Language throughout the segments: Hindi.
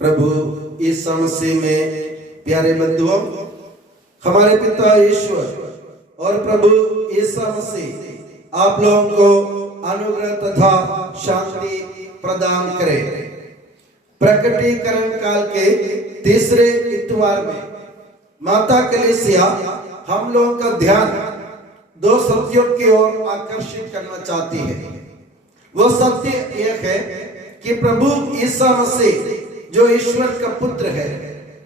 प्रभु ईसा मसीह में प्यारे बंधुओं, हमारे पिता ईश्वर और प्रभु ईसा मसीह आप लोगों को अनुग्रह तथा शांति प्रदान करे। प्रकटीकरण काल के तीसरे इतवार में माता कलीसिया हम लोगों का ध्यान दो सत्यों की ओर आकर्षित करना चाहती है। वो सत्य एक है कि प्रभु ईसा मसीह जो ईश्वर का पुत्र है,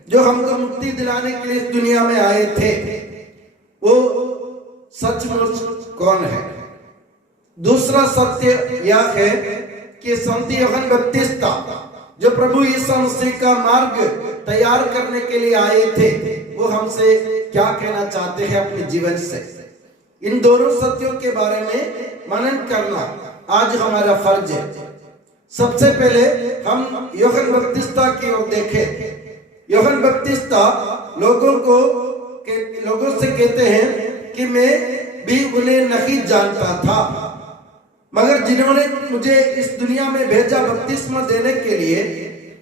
जो हमको मुक्ति दिलाने के लिए इस दुनिया में आए थे, वो सचमुच कौन है। दूसरा सत्य यह है कि संत यूहन्ना बपतिस्ता जो प्रभु ईसा मसीह का मार्ग तैयार करने के लिए आए थे, वो हमसे क्या कहना चाहते हैं अपने जीवन से। इन दोनों सत्यों के बारे में मनन करना आज हमारा फर्ज है। सबसे पहले हम यूहन्ना बपतिस्ता की ओर देखें। यूहन्ना बपतिस्ता लोगों से कहते हैं कि मैं भी उन्हें नहीं जानता था, मगर जिन्होंने मुझे इस दुनिया में भेजा बपतिस्मा देने के लिए,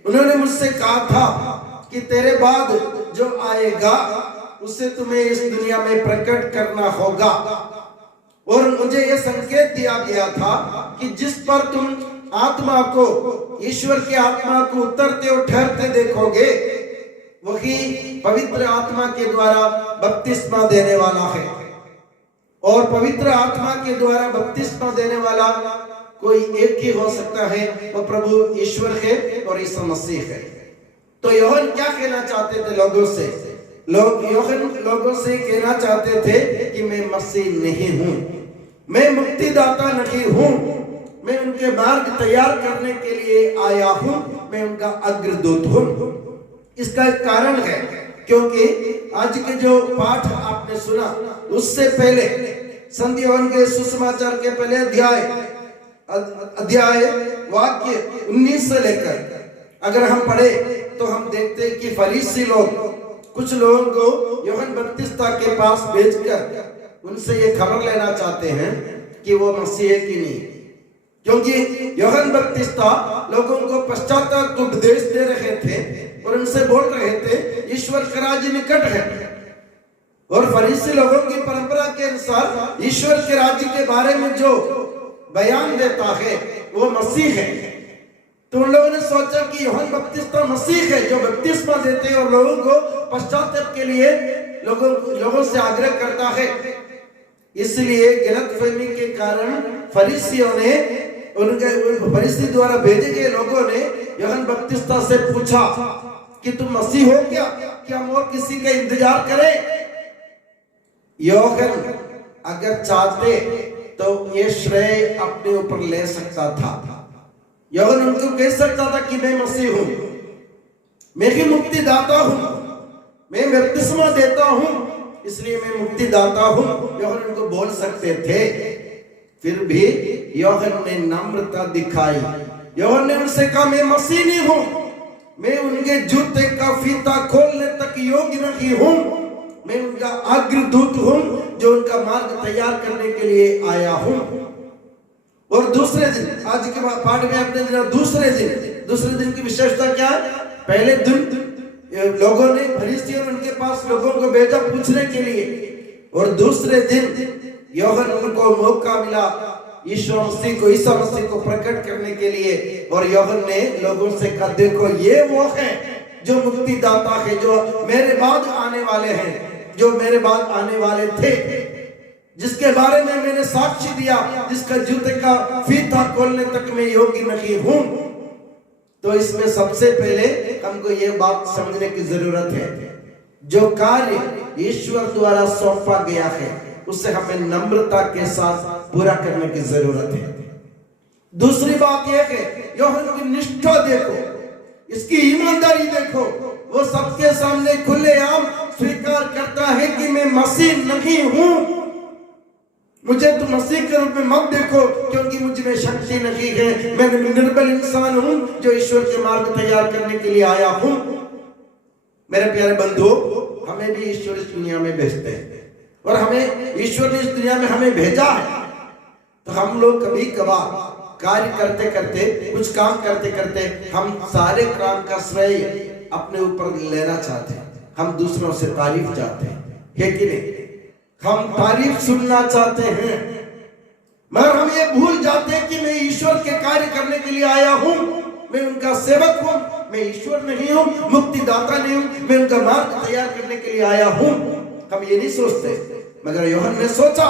उन्होंने मुझसे कहा था कि तेरे बाद जो आएगा उसे तुम्हें इस दुनिया में प्रकट करना होगा। और मुझे यह संकेत दिया गया था कि जिस पर तुम आत्मा को, ईश्वर की आत्मा को उतरते और ठहरते देखोगे, वही पवित्र आत्मा के द्वारा बपतिस्मा देने वाला है। और पवित्र आत्मा के द्वारा बपतिस्मा देने वाला कोई एक ही हो सकता है, वो प्रभु ईश्वर है और ईसा मसीह है। तो यूहन्ना क्या कहना चाहते थे लोगों से? यूहन्ना लोगों से कहना चाहते थे कि मैं मसीह नहीं हूं, मैं मुक्तिदाता नहीं हूं, मैं उनके मार्ग तैयार करने के लिए आया हूं, मैं उनका अग्रदूत हूं। इसका एक कारण है, क्योंकि आज के जो पाठ आपने सुना उससे पहले संत यूहन्ना के सुसमाचार के पहले अध्याय वाक्य 19 से लेकर अगर हम पढ़े तो हम देखते हैं कि फरीसी लोग कुछ लोगों को यूहन्ना बपतिस्ता के पास भेजकर उनसे ये खबर लेना चाहते हैं कि वो मसीह है कि नहीं, क्योंकि यूहन्ना बपतिस्ता लोगों को पश्चाताप को उपदेश दे रहे थे और उनसे बोल रहे थे ईश्वर का राज्य निकट है। और फरीसी लोगों की परंपरा के अनुसार ईश्वर के राज्य के बारे में जो बयान देता है वो मसीह है। तो उन लोगों ने सोचा कि यूहन्ना बपतिस्ता मसीह है जो बपतिस्मा देते हैं और लोगों को पश्चाताप के लिए लोगों से आग्रह करता है। इसलिए गलतफहमी के कारण फरीसियों ने, फरीसी द्वारा भेजे गए लोगों ने यूहन्ना बपतिस्ता से पूछा कि तुम मसीह हो क्या, कि हम और किसी का इंतजार करें? यूहन्ना अगर चाहते तो ये श्रेय अपने ऊपर ले सकता था। यूहन्ना उनको कह सकता था कि मैं मसीह हूं, मैं ही मुक्तिदाता हूं, मैं बपतिस्मा देता हूं, इसलिए मैं मुक्तिदाता हूं। यूहन्ना उनको बोल सकते थे। फिर भी यूहन्ना ने नम्रता दिखाई। यूहन्ना ने उनसे कहा मैं मसीह नहीं हूं, मैं उनके जूते का फीता खोलने तक योग्य नहीं हूं, मैं उनका अग्रदूत हूं जो उनका मार्ग तैयार करने के लिए आया हूं। और दूसरे दिन, आज के पाठ में आपने देखा, दूसरे दिन की विशेषता क्या है? पहले दिन लोगों ने, फरीसियों ने उनके पास लोगों को भेजा पूछने के लिए, और दूसरे दिन यूहन्ना उनको मौका मिला ईसा मसीह को प्रकट करने के लिए। और यूहन्ना ने लोगों से कहा देखो ये वो है जो मुक्तिदाता है, जो मेरे बाद आने वाले हैं, जो मेरे बाद आने वाले थे, जिसके बारे में मैंने साक्ष्य दिया, जिसका जूते का फीता खोलने तक मैं योग्य नहीं हूं। तो इसमें सबसे पहले हमको ये बात समझने की जरूरत है, जो कार्य ईश्वर द्वारा सौंपा गया है उसे हमें नम्रता के साथ पूरा करने की जरूरत है। दूसरी बात यह है, यूहन्ना की निष्ठा देखो, इसकी ईमानदारी देखो। वो सबके सामने खुलेआम स्वीकार करता है कि मैं मसीह नहीं हूं, मुझे तो मसीह के रूप में मत देखो, क्योंकि मुझ में शक्ति नहीं है, मैं निर्बल इंसान हूं जो ईश्वर के मार्ग तैयार करने के लिए आया हूं। मेरे प्यारे बंधुओं, हमें भी ईश्वर इस दुनिया में भेजते हैं और हमें ईश्वर ने इस दुनिया में हमें भेजा है। तो हम लोग कभी कभार कार्य करते करते, कुछ काम करते करते हम सारे काम का श्रेय अपने ऊपर लेना चाहते हैं। हम दूसरों से तारीफ चाहते हैं, है कि नहीं? हम तारीफ सुनना चाहते हैं, मगर हम ये भूल जाते हैं कि मैं ईश्वर के कार्य करने के लिए आया हूं, मैं उनका सेवक हूं, मैं ईश्वर नहीं हूं, मुक्तिदाता नहीं हूं, मैं उनका मार्ग तैयार करने के लिए आया हूं। हम ये नहीं सोचते, मगर यूहन्ना ने सोचा।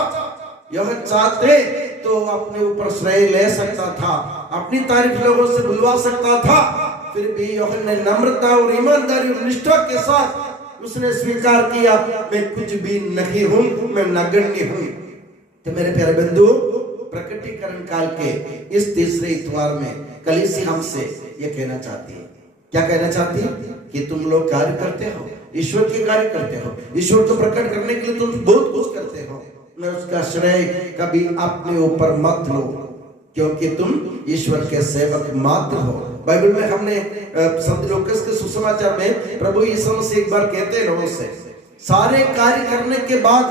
यूहन्ना चाहते तो अपने ऊपर श्रेय ले सकता था, अपनी तारीफ लोगों से बुलवा सकता था, फिर भी यूहन्ना ने नम्रता और ईमानदारी और निष्ठा के साथ उसने स्वीकार किया, मैं कुछ भी नहीं हूं, मैं नगण्य हूं। तो मेरे प्यारे बंधु, प्रकटीकरण काल के इस तीसरे इतवार में कलीसिया हमसे ये कहना चाहती है। क्या कहना चाहती है? कि तुम लोग कार्य करते हो, ईश्वर के कार्य करते हो, ईश्वर को प्रकट करने के लिए तुम बहुत कुछ करते हो, मैं उसका श्रेय कभी अपने ऊपर मत लो, क्योंकि तुम ईश्वर के सेवक मात्र हो। बाइबल में हमने संत लूकास के सुसमाचार में प्रभु यीशु मसीह एक बार कहते हैं लोगों से, सारे कार्य करने के बाद,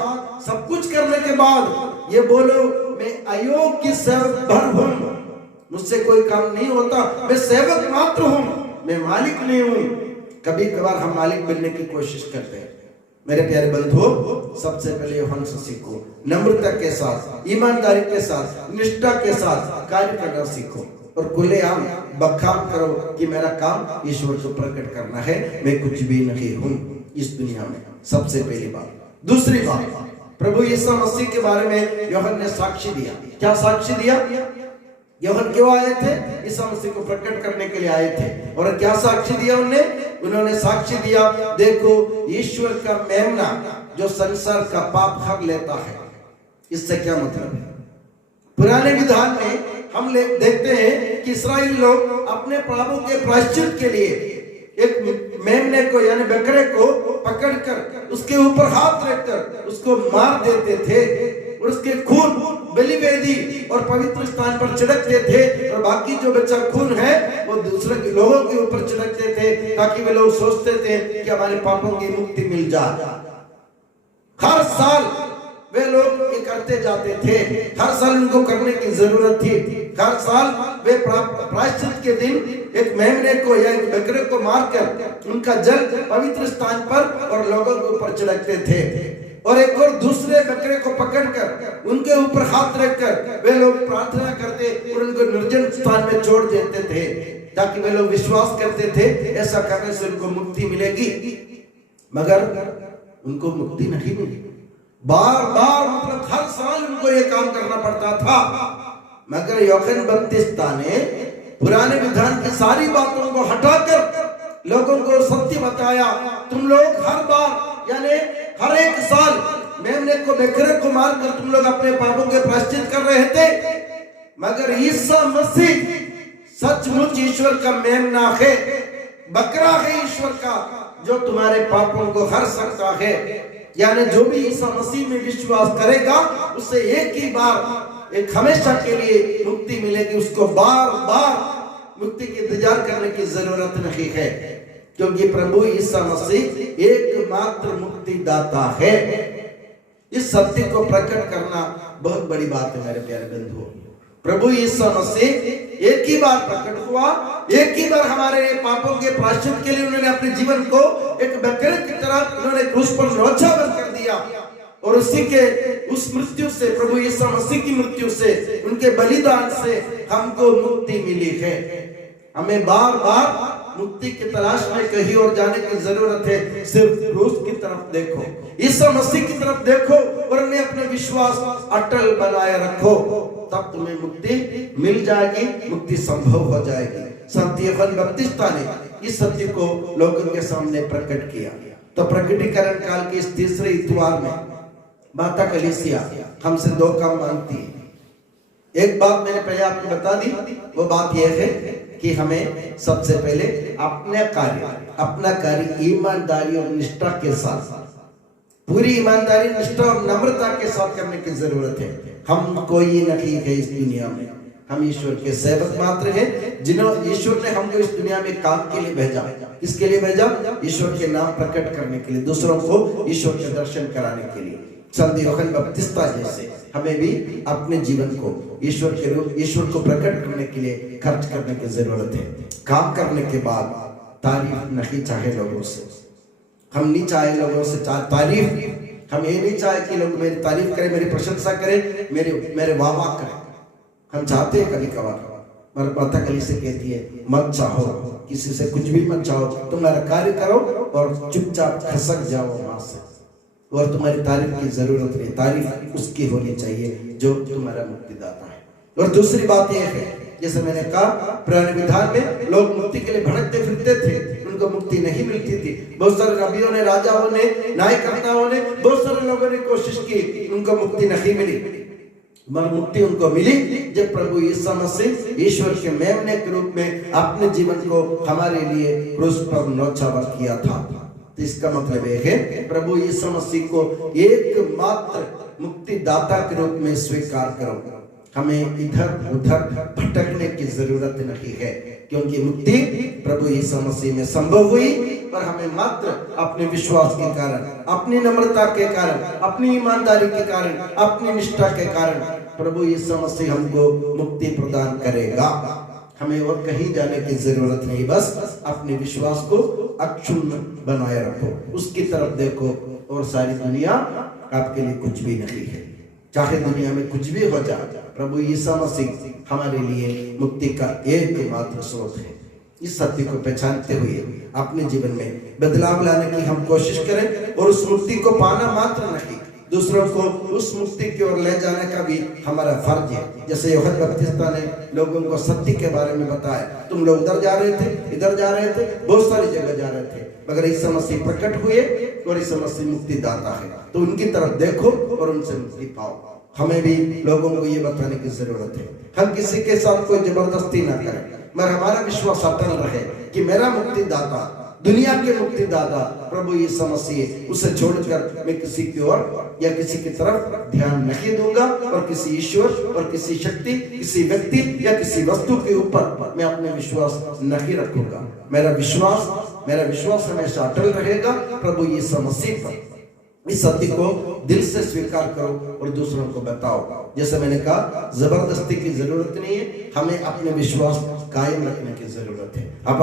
सब कुछ करने के बाद ये बोलो, मैं अयोग्य सेवक भर हूं, मुझसे कोई काम नहीं होता, मैं सेवक मात्र हूं, मैं मालिक नहीं हूं। कभी कभार हम मालिक बनने की कोशिश करते हैं। मेरे प्यारे बंधुओं, सबसे पहले यूहन्ना से सीखो, नम्रता के साथ, ईमानदारी के साथ, निष्ठा के साथ कार्य करना सीखो और खुलेआम बखान करो कि मेरा काम ईश्वर को प्रकट करना है, मैं कुछ भी नहीं हूं इस दुनिया में। सबसे पहली बात। दूसरी बात, प्रभु यीशु मसीह के बारे में यूहन्ना ने साक्ष्य दिया। क्या साक्ष्य दिया? यूहन्ना क्यों आए थे? यीशु मसीह को प्रकट करने के लिए आए थे। और क्या साक्ष्य दिया उन्होंने साक्ष्य दिया, देखो ईश्वर का मेमना जो संसार का पाप हर लेता है। इससे क्या मतलब है? पुराने विधान में हम देखते हैं कि इस्राएल लोग अपने पापों के प्रायश्चित के लिए एक मेमने को यानी बकरे को पकड़कर उसके ऊपर हाथ रखकर उसको मार देते थे और उसके खून बलिवेदी और पवित्र स्थान पर छिड़कते थे, और बाकी जो बचा खून है वो दूसरे लोगों के ऊपर छिड़कते थे, ताकि वे लोग सोचते थे कि हमारे पापों की मुक्ति मिल जाए। हर साल वे लोग ये करते जाते थे, हर साल उनको करने की जरूरत थी। हर साल वे प्रायश्चित के दिन एक मेमने को या एक बकरे को मारकर उनका जल पवित्र स्थान पर और लोगों के ऊपर छिड़कते थे, और एक और दूसरे बकरे को पकड़कर उनके ऊपर हाथ रखकर वे लोग प्रार्थना करते और उनको निर्जन स्थान में छोड़ देते थे, ताकि वे लोग विश्वास करते थे ऐसा करने से उनको मुक्ति मिलेगी। मगर उनको मुक्ति नहीं मिली। बार बार मतलब हर साल उनको ये काम करना पड़ता था। मगर यूहन्ना बपतिस्ता ने पुराने विधान की सारी बातों को हटाकर लोगों को सत्य बताया। तुम लोग हर बार यानी हर एक साल मेमने को बकरे को मारकर तुम लोग अपने पापों के प्रायश्चित कर रहे थे, मगर यीशु मसीह सचमुच ईश्वर का मेमना है, बकरा है ईश्वर का, जो तुम्हारे पापों को हर सकता है। यानी जो भी यीशु मसीह में विश्वास करेगा उसे एक ही बार, एक हमेशा के लिए मुक्ति मिलेगी। उसको बार बार मुक्ति की इंतजार करने की जरूरत नहीं है, क्योंकि प्रभु यीशु मसीह एकमात्र मुक्तिदाता है। इस सत्य को प्रकट करना बहुत बड़ी बात है मेरे प्यारे बंधुओं। प्रभु यीशु मसीह एक ही बार प्रकट हुआ, एक ही बार हमारे पापों के प्रायश्चित के लिए उन्होंने अपने जीवन को एक बकरे की तरह उन्होंने क्रूस पर न्यौछावर कर दिया, और उसी के उस मृत्यु से, प्रभु यीशु मसीह की मृत्यु से, उनके बलिदान से हमको मुक्ति मिली है। हमें बार बार मुक्ति की तलाश में कहीं और जाने की जरूरत है। सिर्फ क्रूस की तरफ देखो, यीशु मसीह की तरफ देखो और उन्हें अपने विश्वास अटल बनाए रखो, तब तुम्हें मुक्ति मिल जाएगी, मुक्ति संभव हो जाएगी। संत यूहन्ना बपतिस्ता ने इस सत्य को लोगों के सामने प्रकट किया। तो प्रकटीकरण काल के इस तीसरे इतवार में माता कलीसिया हमसे दो काम मांगती है। एक बात मैंने पहले आपको बता दी, वो बात यह है कि हमें सबसे पहले अपना कार्य ईमानदारी और निष्ठा के साथ, पूरी ईमानदारी, निष्ठा और नम्रता के साथ करने की जरूरत है। हम कोई नहीं है इस दुनिया में, हम ईश्वर के सेवक मात्र हैं, जिन्होंने ईश्वर ने हमको इस दुनिया में काम के लिए भेजा। किसके लिए भेजा? ईश्वर के नाम प्रकट करने के लिए, दूसरों को ईश्वर के दर्शन कराने के लिए। संत यूहन्ना बपतिस्ता जैसे हमें भी अपने जीवन को ईश्वर को प्रकट करने के लिए खर्च करने की जरूरत है। काम करने के बाद तारीफ नहीं चाहे लोगों से, हम नहीं चाहे लोगों से तारीफ, हम ये नहीं चाहे कि लोग मेरी तारीफ करें, मेरी प्रशंसा करें, मेरे वाह वाह करें। हम चाहते हैं कभी कभार, मगर माता कली से कहती है मत चाहो, किसी से कुछ भी मत चाहो, तुम्हारा कार्य करो और चुपचाप खसक जाओ वहां से, और तुम्हारी तारीफ की जरूरत नहीं, तारीफ उसकी होनी चाहिए जो तुम्हारा मुक्तिदाता है। और दूसरी बात यह है, जैसे मैंने कहा पुराने विधान में लोग मुक्ति के लिए भटकते फिरते थे, उनको मुक्ति नहीं मिलती थी। बहुत सारे नबियों ने, राजाओं ने, न्यायकर्ताओं ने, बहुत सारे लोगों ने कोशिश की, उनको मुक्ति नहीं मिली। मगर मुक्ति उनको मिली जब प्रभु यीशु मसीह ईश्वर के मेमने के रूप में अपने जीवन को हमारे लिए क्रूस पर न्यौछावर किया था। तो इसका मतलब यह है प्रभु यीशु मसीह को एकमात्र मुक्तिदाता के रूप में स्वीकार करो। हमें इधर उधर भटकने की जरूरत नहीं है, क्योंकि मुक्ति प्रभु यीशु मसीह में संभव हुई, पर हमें मात्र अपने विश्वास के कारण, अपनी नम्रता के कारण, अपनी ईमानदारी के कारण, अपनी निष्ठा के कारण प्रभु यीशु मसीह हमको मुक्ति प्रदान करेगा। हमें और कहीं जाने की जरूरत नहीं, बस अपने विश्वास को अक्षुण्ण बनाए रखो, उसकी तरफ देखो, और सारी दुनिया आपके लिए कुछ भी नहीं है। चाहे दुनिया में कुछ भी हो जाए, प्रभु यीशु मसीह हमारे लिए मुक्ति का एकमात्र स्रोत है। इस सत्य को पहचानते हुए अपने जीवन में बदलाव लाने की हम कोशिश करें, और उस मुक्ति को पाना मात्र नहीं, दूसरों को उस मुक्ति की ओर ले जाने का भी हमारा फर्ज है। जैसे यूहन्ना बपतिस्ता ने लोगों को सत्य के बारे में बताया, तुम लोग उधर जा रहे थे, इधर जा रहे थे, बहुत सारी जगह जा रहे थे, मगर यीशु मसीह प्रकट हुए और यीशु मसीह मुक्तिदाता है, तो उनकी तरफ देखो और उनसे मुक्ति पाओ। हमें भी लोगों को ये बताने की जरूरत है। हम किसी के साथ कोई जबरदस्ती ना करें, मगर हमारा विश्वास अटल रहे कि मेरा मुक्तिदाता, दुनिया के मुक्तिदाता प्रभु यीशु मसीह, उसे छोड़कर मैं किसी की ओर या किसी की तरफ ध्यान नहीं दूंगा, और किसी ईश्वर और किसी शक्ति, किसी व्यक्ति या किसी वस्तु के ऊपर मैं अपने विश्वास नहीं रखूंगा। मेरा विश्वास हमेशा अटल रहेगा प्रभु यीशु मसीह पर। इस सत्य को दिल से स्वीकार करो और दूसरों को बताओ। जैसे मैंने कहा, जबरदस्ती की जरूरत नहीं है, हमें अपने विश्वास कायम रखने की जरूरत है। अब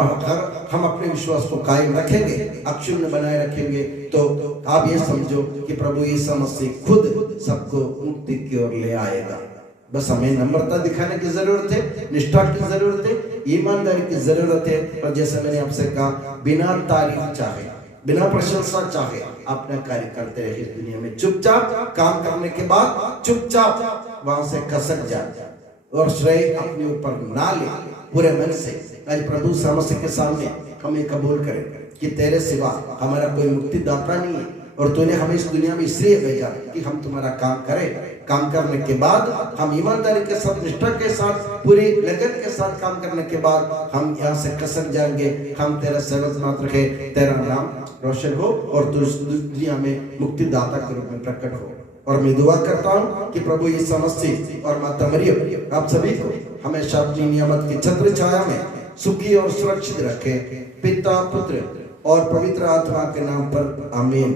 हम अपने विश्वास को कायम रखेंगे, अक्षुण्ण बनाए रखेंगे, तो आप ये समझो कि प्रभु यीशु मसीह खुद सबको मुक्ति की ओर ले आएगा। बस हमें नम्रता दिखाने की जरूरत है, निष्ठा की जरूरत है, ईमानदारी की जरूरत है, और जैसे मैंने आपसे कहा, बिना तारीफ चाहे, बिना प्रशंसा चाहे अपना कार्य करते रहे इस दुनिया में। चुपचाप काम करने के बाद चुपचाप वहां से खसक जाए, और श्रेय अपने ऊपर ना ले, पूरे मन से आज प्रभु मसीह के सामने हमें कबूल करें कि तेरे सिवा हमारा कोई मुक्तिदाता नहीं है, और तूने हमें इस दुनिया में इसलिए भेजा कि हम तुम्हारा काम करें। काम करने के बाद हम ईमानदारी के साथ, निष्ठा के साथ, पूरी लगन के साथ काम करने के बाद हम यहाँ से खसक जाएंगे। हम तेरा सेवक मात्र है, तेरा नाम रोशन हो और तू दुनिया में मुक्तिदाता के रूप में प्रकट हो। और मैं दुआ करता हूँ कि प्रभु यीशु मसीह और माता मरियम आप सभी को हमेशा अपनी नियामत की छत्र छाया में सुखी और सुरक्षित रखे। पिता, पुत्र और पवित्र आत्मा के नाम पर आमीन।